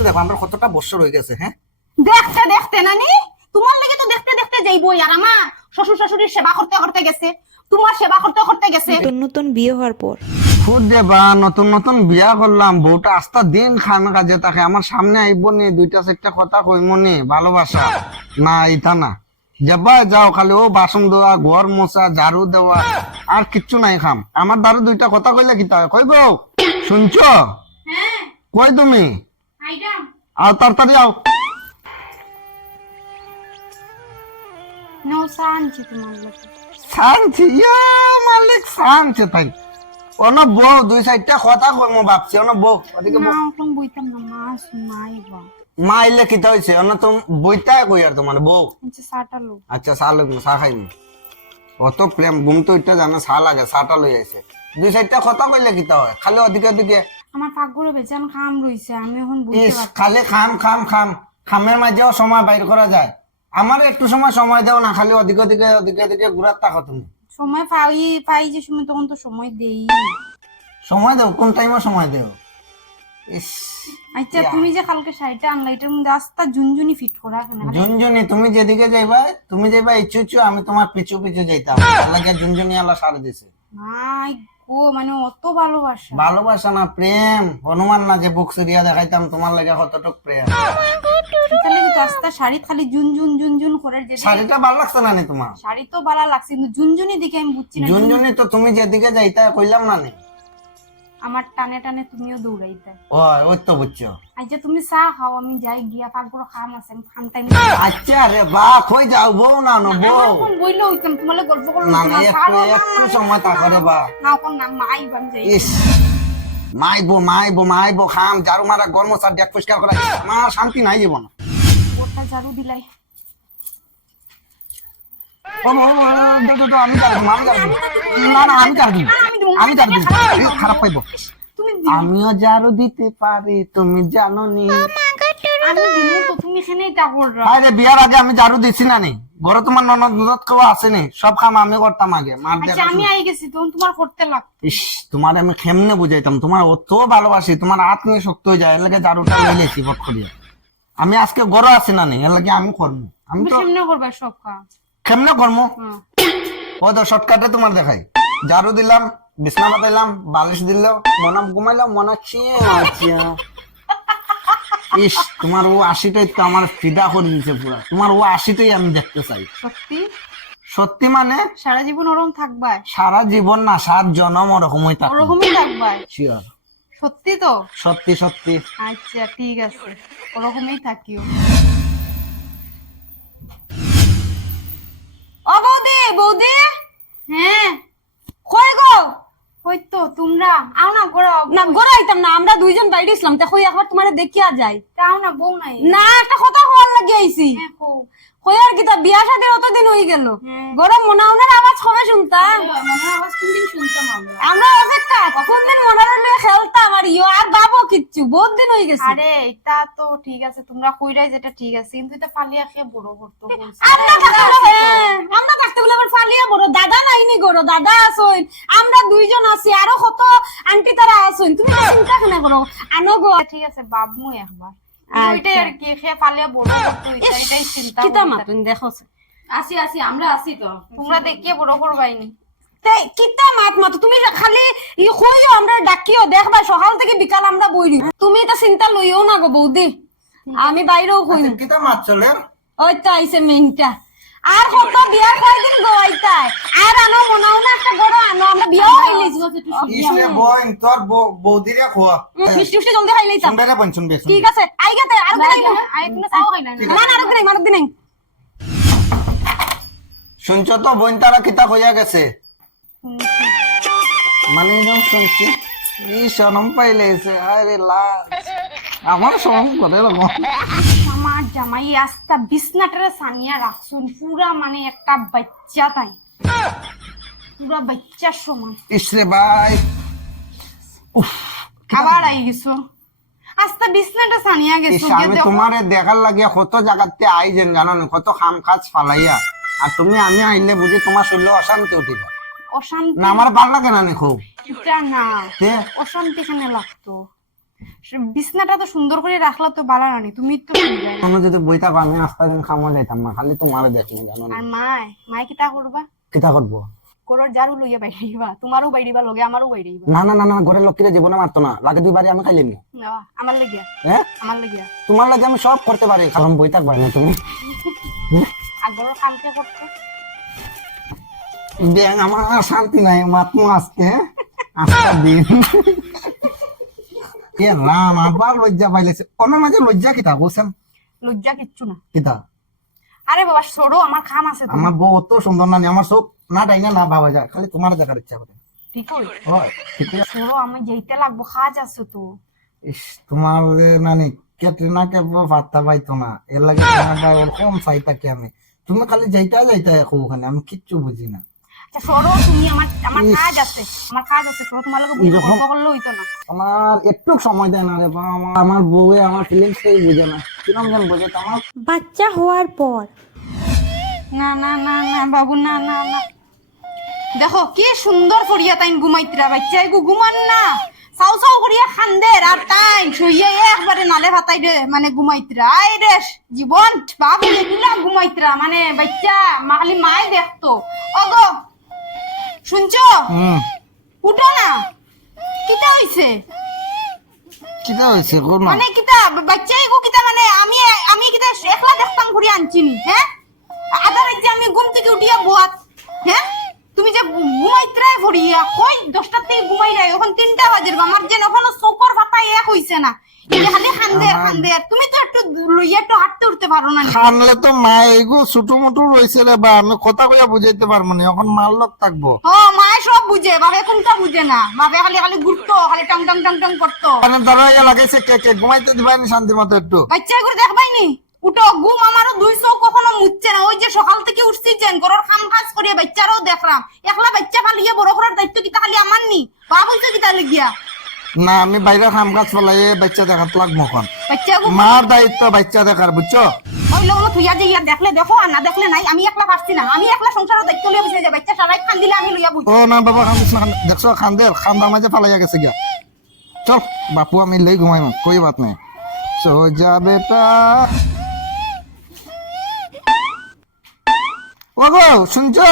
তো দেখো আমরা কতটা বছর হয়ে গেছে হ্যাঁ? দেখতে দেখতে নানি? তোমার লাগে তো দেখতে দেখতে যাইবই আর আমার শ্বশুর শাশুড়ির সেবা করতে করতে গেছে। তোমার সেবা করতে করতে গেছে। নতুন নতুন বিয়ে হওয়ার পর। খুদ দেবা নতুন নতুন বিয়া করলাম বউটা আস্তা দিন খামে কাজে তাকে। আমার সামনে আইব নি দুইটা চারটা কথা কইম নি ভালোবাসা। না ইতা না। যাবা যাও খালি ও বাসন দেওয়া ঘর মোছা ঝাড়ু দেওয়া আর কিচ্ছু নাই খাম। আমার দারু দুইটা কথা কইলে কি তাই কইব শুনছ? হ্যাঁ। কই তুমি? আও তাড়াতাড়ি আও। নাও সানছি তোমার ইয়া মালিক শান্তি তাই। অন বউ দুই চারটা কথা কইম ভাবছি অন বউ ওদিকে না কোন বইতাম না মাস মাইবা মা আইলে কিতা হয়েছে অন্য তো বইটা কই আর তোমার বউ? আচ্ছা সাটালো আচ্ছা চা লইব চা খাইম অত প্রেম ঘুম তো ইটা জানে চা লাগে চাটা লই আইছে। দুই চারটা কথা কইলে কিতা হয় খালি ওদিকে ওদিকে। আমার পাকগুলো বেচান খাম রইছে আমি এখন বুঝতে পারছি খালি খাম খাম খাম খামের মাঝেও সময় বাইর করা যায়। আমার একটু সময় সময় দেও না খালি ওদিকে ওদিকে ওদিকে ওদিকে ঘুরার থাকো তুমি সময় পাই পাই যে সময় তখন তো সময় দেই। সময় দেও কোন টাইমে সময় দেও? ইস আচ্ছা তুমি যে কালকে শাড়িটা আনলা এটার মধ্যে আস্তা ঝুনঝুনি ফিট করা ঝুনঝুনি তুমি যেদিকে যাইবা তুমি যাইবা ইচ্ছু ইচ্ছু আমি তোমার পিছু পিছু যাইতাম। লাগে ঝুনঝুনি আল্লাহ সার দিছে। মাই গো মানে অত ভালোবাসা। ভালোবাসা না প্রেম। হনুমান না যে বুক সিরিয়া দেখাইতাম তোমার লাগে কতটুক প্রেম। তাহলে কিন্তু আস্তা শাড়ি খালি জুন জুন জুন জুন করে যে শাড়িটা ভালো লাগছে না নি তোমার? শাড়ি তো ভালো লাগছে কিন্তু ঝুনঝুনি দিকে আমি বুঝছি না ঝুনঝুনি তো তুমি যেদিকে যাইতা কইলাম না নি? আমার টানে টানে তুমিও দৌড়াইতে। ওই ওই তো বুঝছ। আচ্ছা তুমি চা খাও আমি যাই গিয়া পাকগুলো খাম আছে আমি খাম টাইম আচ্ছা রে বা কই যাও বউ না ন বউ। এখন বইলে হইতাম তোমার গল্প করল না না একটু একটু সময় থাকো রে বা। না কোন নাম মাই বাম যাই। ইস মাইবো মাইবো মাইবো খাম ঝাড়ু মারা গরম সার ডেক পরিষ্কার করা আমার শান্তি নাই জীবন। ওটা ঝাড়ু দিলাই। ও, ও, ও, আমি আমি কার দিব। না না আমি কার দিব আমি কার দিব খারাপ পাইবো। আমিও দিতে পারি তুমি জানো নি আরে বিয়ার আগে আমি ঝাড়ু দিছি না। নি ঘরে তোমার ননদ ননদ কেউ আসেনি সব কাম আমি করতাম আগে মার আচ্ছা আমি আই গেছি তখন তোমার করতে লাগ ইস তোমার আমি খেমনে বুঝাইতাম? তোমার অত ভালোবাসি তোমার হাত নিয়ে শক্ত হয়ে যায় এর লাগে মিলেছি বট করিয়া আমি আজকে ঘরে আছি না নি এর লাগে আমি করব। আমি তো করবে সব কাজ? কেমনে করব ও তো শর্টকাটে তোমার দেখাই। ঝাড়ু দিলাম বিছনা পাতাইলাম বালিশ দিল মনা ঘুমাইলাম মনে চিয়া চিয়া ইস তোমার ও আশিটাই তো আমার ফিদা করে দিছে পুরা। তোমার ও আশিটাই আমি দেখতে চাই। সত্যি? সত্যি মানে? সারা জীবন ওরকম থাকবা সারা জীবন না সাত জনম ওরকমই থাকে ওরকমই থাকবা শিওর সত্যি তো? সত্যি সত্যি। আচ্ছা ঠিক আছে। ওরকমই থাকিও। আও না গড়া না না আমরা দুইজন বাইরে ছিলাম তা কই একবার তোমারে দেখিয়া যাই তাও না বউ নাই। না একটা কথা হওয়ার লাগি আইছি। হ্যাঁ, আর কি তা বিয়া শাদির অতদিন হয়ে গেল। হ্যাঁ। গরম মনাউনের আওয়াজ কবে শুনতাম। আমরা। অপেক্ষা কোন দিন মনার লয়ে খেলতাম আর ইয়ো আর বাবো কিচ্ছু বহুত দিন হয়ে গেছে। আরে এটা তো ঠিক আছে তোমরা কইরাই যেটা ঠিক আছে কিন্তু এটা ফালিয়া খেয়ে বড় করতে আমরা থাকতে বলে, হ্যাঁ, আমরা থাকতে বলে আবার ফালিয়া বড় দাদা নাইনি গরো দাদা আসইন আমরা দুইজন আছি আরও কত আন্টি তারা আসইন তুমি চিন্তা কেন করো? আনো গো। ঠিক আছে বাবমু একবার। ওইটাই আর কি খেয়ে ফালিয়া বড় এটাই চিন্তা কিতা মাতুন দেখো। আসি আসি আমরা আসি তো। তোমরা দেখিয়ে বড় করবাইনি তাই কিতা মাত মাতো তুমি খালি ই কইও আমরা ডাকিও দেখবা সকাল থেকে বিকাল আমরা বইরি। তুমি এটা চিন্তা লইও না গো বৌদি। আমি বাইরেও কই আচ্ছা, কিতা মাত চলে? ওই তো আইছে মেইনটা আর কত বিয়ার কয়দিন গো আইতাই? আর আনো মনাও না একটা বড় আনো আমরা বিয়াও খাইলেছি ইসে বইন তোর বৌদিরে খোয়া। মিষ্টি মিষ্টি জলদি খাইলেইতাম শুনবে রে বোন শুনবে শুনবে। ঠিক আছে আই গেতে আর দিন আই তুমি চাও খাই না। আর দিন আর দিন শুনছো তো বোন তারা কিতা হইয়া গেছে? মানে এরকম শুনছি। ই সনম পাইলে এসে আরে লাজ। আমার সরম করে আমার জামাই আস্তা বিছনাটারে সানিয়া রাখছুন। পুরা মানে একটা বাচ্চা তাই। পুরা বাচ্চার সমান। ইসরে ভাই। আবার আই গেছো? আস্তা বিছনাটা সানিয়া গেছো। আমি তোমারে দেখার লাগিয়া কত জায়গাতে আইজেন জানো না কত খাম কাজ ফালাইয়া। আর তুমি আমি আইলে বুঝি তোমার শরীরে অশান্তি উঠিবা। অশান্তি? না আমার ভালো লাগে না নি খুব। না। অশান্তি কেন লাগতো? বিছনাটা তো সুন্দর করে রাখলা তো ভালো রানি তুমি তো। কোনো যদি বই থাকো আমি আস্তা দিন খামা যাইতাম না খালি তোমার দেখব জানো না। জানো আর মায় মায় কিতা করবা? কিতা করব? কোরর জারু লইয়া বাইরিবা তোমারও বাইরিবা লগে আমারও বাইরিবা না না না না ঘরের লক্ষ্মীরা জীবনে মারতো না লাগে দুই বাড়ি আমি খাইলে নি। আমার লাগিয়া। হ্যাঁ? আমার লাগিয়া। তোমার লাগে আমি সব করতে পারি কারণ বই থাকবে না তুমি। আগর কামকে করতে আমার শান্তি নাই মাত্র আজকে আজকের দিন। এ রাম আবার লজ্জা পাইলেছে ওনার মাঝে লজ্জা কিতা বলছেন লজ্জা কিচ্ছু না কিতা আরে বাবা সরো আমার খাম আছে আমার বউ অত সুন্দর না আমার সব না ডাইনা না ভাবা যায় খালি তোমার দেখার ইচ্ছা করে ঠিক হয় ঠিক সরো আমি যেতে লাগবো কাজ আছে তো। ইস তোমার যে নানি ক্যাটরিনা কে পাত্তা পাইতো না এর লাগে আমি। তুমি খালি যাইতা যাইতা ওখানে আমি কিচ্ছু বুঝি না। আচ্ছা সরো তুমি আমার আমার কাজ আছে আমার কাজ আছে সরো তোমার লগে এরকম- গল্প করলে হইতো না। আমার একটু সময় দেয় না রে বাবা আমার আমার বউয়ে আমার ফিলিংসটাই বুঝে না। কিরম যেন বুঝে তো বাচ্চা হওয়ার পর। না না না না বাবু না না না। দেখো কি সুন্দর করিয়া তাইন ঘুমাইতরা বাচ্চা এগু ঘুমান না। চাও চাও করিয়া খান্দের আর তাই শুইয়া একবারে নালে ভাতাই রে মানে ঘুমাইতরা। আই রে জীবন বাপ এগুলা ঘুমাইতরা মানে বাচ্চা মালি মাই দেখতো। অগো শুনছো? উঠো না। কিটা হইছে? কিটা হয়েছে গো না। মানে কিতা বাচ্চা এগো কিতা মানে আমি আমি কিতা একলা দেখতাম ঘুরি আনছিনি হ্যাঁ আধা রাইতে আমি ঘুম থেকে উঠিয়া বোয়াত হ্যাঁ তুমি যে ঘুমাইত্রাই ভরিয়া কই দশটার থেকে ঘুমাই নাই এখন তিনটা বাজে আমার যেন এখনও চৌকর ফাটা এক হইছে না। তুমি তো একটু লইয়া একটু হাঁটতে উঠতে পারো না নি? খানলে তো মা এগো ছোট মোটো রে বা আমি কথা কইয়া বুঝাইতে পারব না এখন মার লোক থাকব। ও মায়ে সব বুঝে বাবা কোনটা বুঝে না। বাবা খালি খালি ঘুরতো খালি টং টং টং টং করতো। মানে দরজা লাগাইছে কে কে ঘুমাইতে শান্তি মতো একটু? বাচ্চা করে দেখবাইনি উঠো ঘুম আমারও দুই চোখ কখনো মুচ্ছে না। ওই যে সকাল থেকে উঠছি যেন ঘরের কাম কাজ করিয়া বাচ্চারাও দেখলাম। একলা বাচ্চা ফালিয়ে বড় করার দায়িত্ব কিতা খালি আমার নি? বাবা বলছে কিতা লিগিয়া না আমি বাইরে কাম কাজ ফেলাই বাচ্চা দেখাত লাগবো এখন। মার দায়িত্ব বাচ্চা দেখার বুঝছ ওই লোক তুইয়া যে ইয়া দেখলে দেখো আর না দেখলে নাই। আমি একলা পারছি না। আমি একলা সংসারের দায়িত্ব লিয়ে বসে যে বাচ্চা সারাই খান দিলে আমি লইয়া বুঝি ও না বাবা খান্দিস না দেখছ মাঝে ফালাইয়া গেছে গিয়া। চল বাপু আমি লই কই বাত নাই। বেটা। ও গো শুনছো?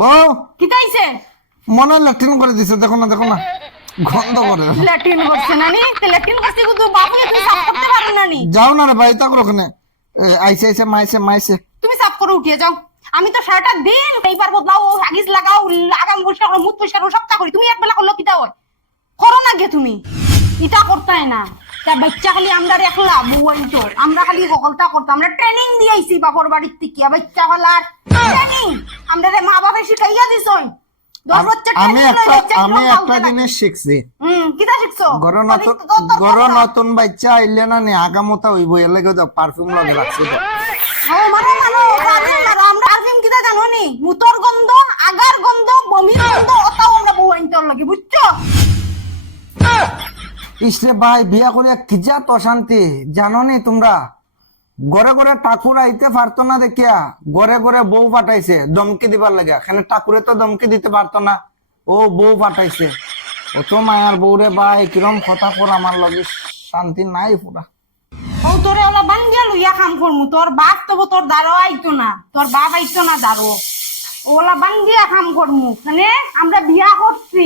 বউ কিতা হইছে মনে ল্যাট্রিন করে দিছে দেখো না দেখো না। গন্ধ করে। ল্যাট্রিন করছে নানি? ল্যাট্রিন করছে কিন্তু বাবু তুমি সাফ করতে পারো নানি যাও না রে ভাই তাকর ওখানে। আইসে আইসে মাইসে মাইসে। তুমি সাফ করে উঠিয়ে যাও। আমি তো সারাটা দিন এইবার বদলাও আগিস লাগাও পরিষ্কার করো মুখ পরিষ্কার করো সবটা করি। তুমি একবেলা করল কিতা হয়? করো না গে তুমি। এটা করতে না। তা বাচ্চা খালি আমরা একলা বউয়াইতো আমরা খালি সকলটা করতাম। আমরা ট্রেনিং দিয়েছি বাপর বাড়ির থেকে। বাচ্চা হলার ট্রেনিং আমরা মা বাবা শিখাইয়া দিছই। আমি একটা আমি একটা জিনিস শিখছি। হুম কিতা শিখছো? গর তোর- নতুন তোর- তোর গর কথা। নতুন বাচ্চা আইলে না নি আগামতা হইব এর লাগে পারফিউম লগে রাখছি তো। ও মানে মুতর গন্ধ আগার গন্ধ বমির গন্ধ ওটাও আমরা বউ আনতে লাগে বুঝছ? ইসরে ভাই বিয়া করে কিজা তো শান্তি জানো নি তোমরা? ঘরে ঘরে ঠাকুর আইতে পারতো না দেখিয়া। ঘরে ঘরে বউ পাঠাইছে দমকি দিবার লাগে এখানে ঠাকুরে তো দমকি দিতে পারতো না। ও বউ পাঠাইছে ও তো মায়ার বউরে ভাই কিরম কথা কর আমার লগে শান্তি নাই পুরা ও তোরে ওলা বান্দিয়া লইয়া কাম করমু তোর বাপ তো তোর দাঁড়ো আইতো না। তোর বাপ আইতো না দাঁড়ো ওলা বান্দিয়া কাম করমু মানে আমরা বিয়া করছি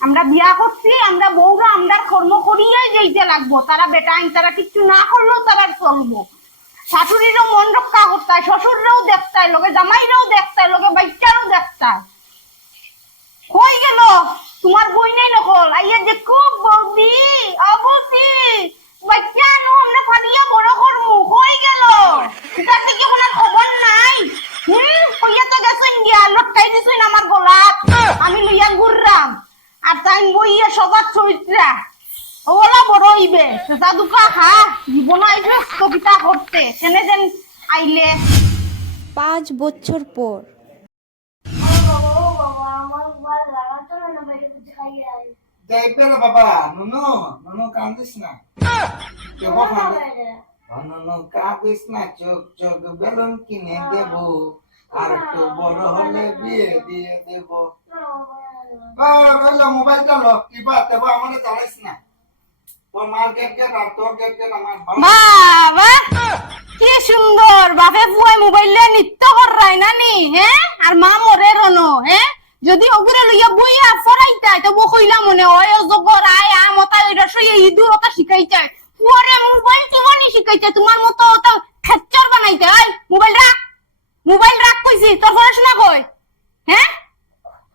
আমরা বিয়া করছি আমরা বউরা আমরা কর্ম করিয়াই যেতে লাগবো। তারা বেটা আইন তারা কিচ্ছু না করলেও তারা চলবো। শাশুড়িরও মন রক্ষা করতে শ্বশুররাও দেখতে লোকে জামাইরাও দেখতে লোকে বাচ্চারও দেখতে কই গেল, তোমার বই নাই নকল। আইয়া যে খুব বৌদি অবৌদি বাচ্চা নো, আমরা বড় করমু। কই গেল। তার থেকে কোনো খবর নাই। হুম, কইয়া তো গেছেন গিয়া, লটকাই দিছেন আমার গলাত। আমি লইয়া ঘুররাম। আর তাই বইয়া সবার চরিত্রা। হইবে সেটা দুকা খা জীবন আইবে কবিতা করতে সেনে যেন আইলে? পাঁচ বছর পর। দেখবে না বাবা নুনু নুনু কান্দিস না। কেউ নুনু কাঁদিস না চোখ চোখ বেলুন কিনে দেব। আর একটু বড় হলে বিয়ে দিয়ে দেব। মোবাইলটা লো কি বাত দেবো আমাকে জানাইস না। বাবা, কি সুন্দর। বাপে বুয়াই মোবাইলে নৃত্য করাই নানি হ্যাঁ আর মা মরে রনো হ্যাঁ যদি ওগুরে লইয়া বইয়া ফরাইতাই তো বো কইলা মনে হয় জগর, আয় আ মতা এটা সই ইদুর ওটা শিখাইতাই পুয়ারে মোবাইল টিমানি শিখাইতে, তোমার মতো ওটা খেচ্চর বানাইতে আই মোবাইল রাখ মোবাইল রাখ কইছি তোর পড়াশোনা কই হ্যাঁ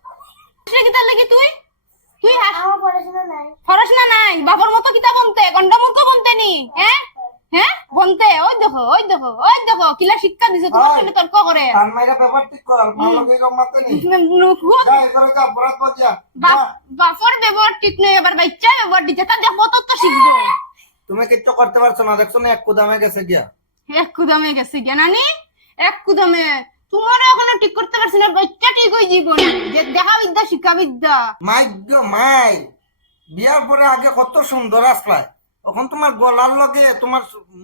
পড়াশোনা কিতার লাগি তুই তুই হাস আমার পড়াশোনা নাই পড়াশোনা নাই বাবার মতো কিতা বনতে? গন্ডা মূর্খ বনতে নি? হ্যাঁ হ্যাঁ বনতে? ওই দেখো ওই দেখো ওই দেখো কিলা শিক্ষা দিছে তোমার। সঙ্গে তর্ক করে। তার মাইরা পেপার ঠিক কর ভালো করে জমাতে নি। যা এবারে যা বরাত বাজিয়া। বাপ বাপর ব্যবহার ঠিক নেই এবার বাচ্চা ব্যবহার দিচ্ছে তার দেখব তো তো শিখব। তুমি কিচ্ছু করতে পারছ না দেখছ না এক কুদামে গেছে গিয়া। এক কুদামে গেছে গে নানি? এক কুদামে। তোমার এখনও ঠিক করতে পারছি না বাচ্চা ঠিক হয়ে জীবন। যে দেখা বিদ্যা শিক্ষা বিদ্যা। মাই মাই। বিয়ার পরে আগে কত সুন্দর আসলাই এখন তোমার গলার লগে তোমার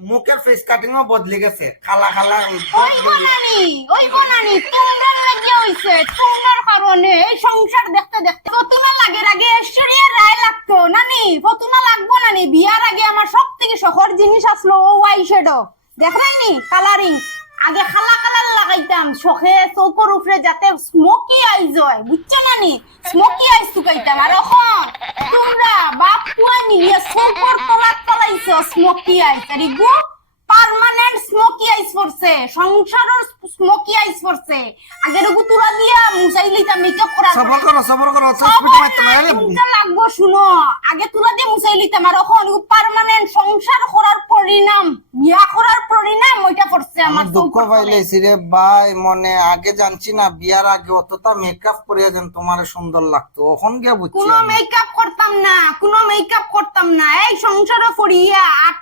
মুখের ফেস কাটিংও বদলে গেছে। খালা খালা ওই বানানি ওই বানানি তোমার হইছে। তোমার কারণে এই সংসার দেখতে দেখতে ফতুনা লাগে। আগে ঐশ্বরিয়া রায় লাগতো। নানি ফতুনা লাগবো নানি। বিয়ার আগে আমার সব থেকে শহর জিনিস আসলো ও ওয়াই শ্যাডো দেখ রাইনি কালারিং আগে খালা কালার লাগাইতাম শখে চৌকর উপরে যাতে স্মোকি আইজ হয় বুঝছ নানি স্মোকি আইজ শুকাইতাম আর এখন তোমরা বাপ পুয়া নিয়ে চৌকর তলাত তলাইছো স্মোকি আইজ আর ইগু পার্মানেন্ট স্মোকি আইস পড়ছে সংসারের স্মোকি আইস পড়ছে আগের ওগু তুলা দিয়া মুছাই লইতাম মেকআপ করা সবর করো সবর করো না আরে লাগবো শুনো। আগে তুলা দিয়ে মুছাই লইতাম আর এখন পার্মানেন্ট সংসার করার পরিণাম বিয়া করার পরিণাম পড়ছে আমার দুঃখ পাইলেছি রে ভাই মনে আগে জানছি না বিয়ার আগে অতটা মেকআপ করিয়া যেন তোমার সুন্দর লাগতো। এখন গিয়া বুঝছি কোনো মেকআপ করতাম না কোনো মেকআপ করতাম না। এই সংসারে পড়িয়া আর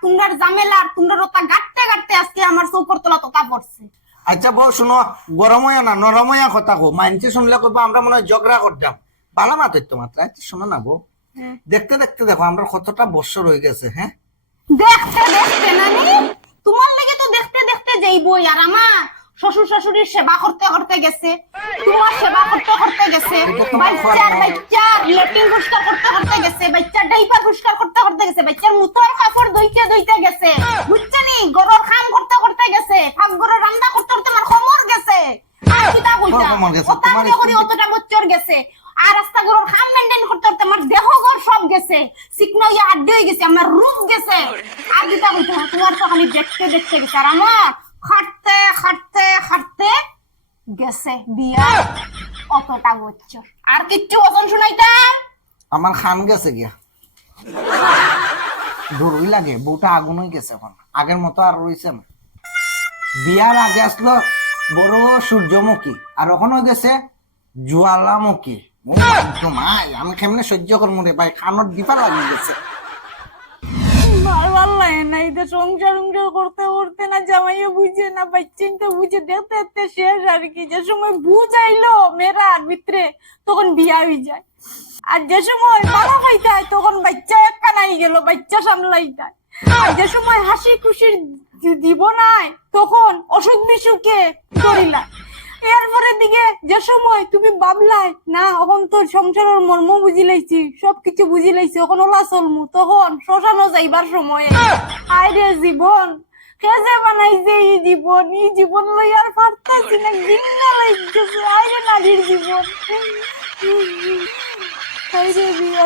আর তোমরা ওটা গাটতে গাটতে আজকে আমার চৌকর তলা তোকা পড়ছে। আচ্ছা বউ শুনো গরম হইয়া না নরম হইয়া কথা কো মাইনছে শুনলে কইবা আমরা মনে হয় ঝগড়া করতাম। ভালো না তো মাত্রা আচ্ছা শোনো না বউ। দেখতে দেখতে দেখো আমরা কতটা বছর হয়ে গেছে হ্যাঁ? দেখতে দেখতে নানি? তোমার লাগে তো দেখতে দেখতে যাইবই আর আমার শ্বশুর শাশুড়ির সেবা করতে করতে গেছে। তোমার সেবা করতে করতে গেছে। বাচ্চার বাচ্চার লেট্রিন পরিষ্কার করতে করতে গেছে। বাচ্চার ডাইপার পরিষ্কার করতে করতে গেছে। বাচ্চার মুতর কাপড় ধুইতে ধুইতে গেছে। বুঝছনি গরর কাম করতে করতে গেছে। ফাঁক গরর রান্না করতে করতে আমার খমর গেছে। আর কিতা কইতা? ওটা করি অতটা বচ্চর গেছে। আর রাস্তা গরর খাম মেনটেন করতে করতে আমার দেহ গর সব গেছে। চিকনো ইয়া আড্ডি হয়ে গেছে। আমার রূপ গেছে। তোমার তো খালি দেখতে দেখতে গেছে আর আমার গেছে বিয়া। অতটা আর কিচ্ছু শুনাইতাম আমার খান গেছে গিয়া। দূরই লাগে বউটা আগুন হয়ে গেছে এখন। আগের মতো আর রয়েছে না বিয়ার আগে আসলো বড় সূর্যমুখী আর হয়ে গেছে জ্বালামুখী। ও আমি কেমনে সহ্য করব রে ভাই। খানোর দিপা লাগিয়ে গেছে। এটা সংসার সংসার করতে করতে না জামাইও বুঝে না, বাচ্চাই তো বুঝে। দেখতে দেখতে শেষ আর কি। যে সময় বুঝ আইলো মেয়েরা ভিতরে, তখন বিয়া হয়ে যায়। আর যে সময় ভালো হইতায় তখন বাচ্চা একটা নাই গেল, বাচ্চা সামলাইতায়। আর যে সময় হাসি খুশির দিব নাই, তখন অসুখ বিসুখে ধরিলা এরপরের দিকে যে সময় তুমি ভাবলাই না, এখন তোর সংসারের মর্ম বুঝি লাইছি, সবকিছু বুঝি লাইছি, এখন ওলা চলমু, তখন শ্মশানও যাইবার সময়ে। হায় রে জীবন, কেজে বানাইছে এই জীবন এই জীবন লই আর পারতাছি না, ঘৃণা লাগতেছে হায় রে নারীর জীবন। হায় রে। বিয়া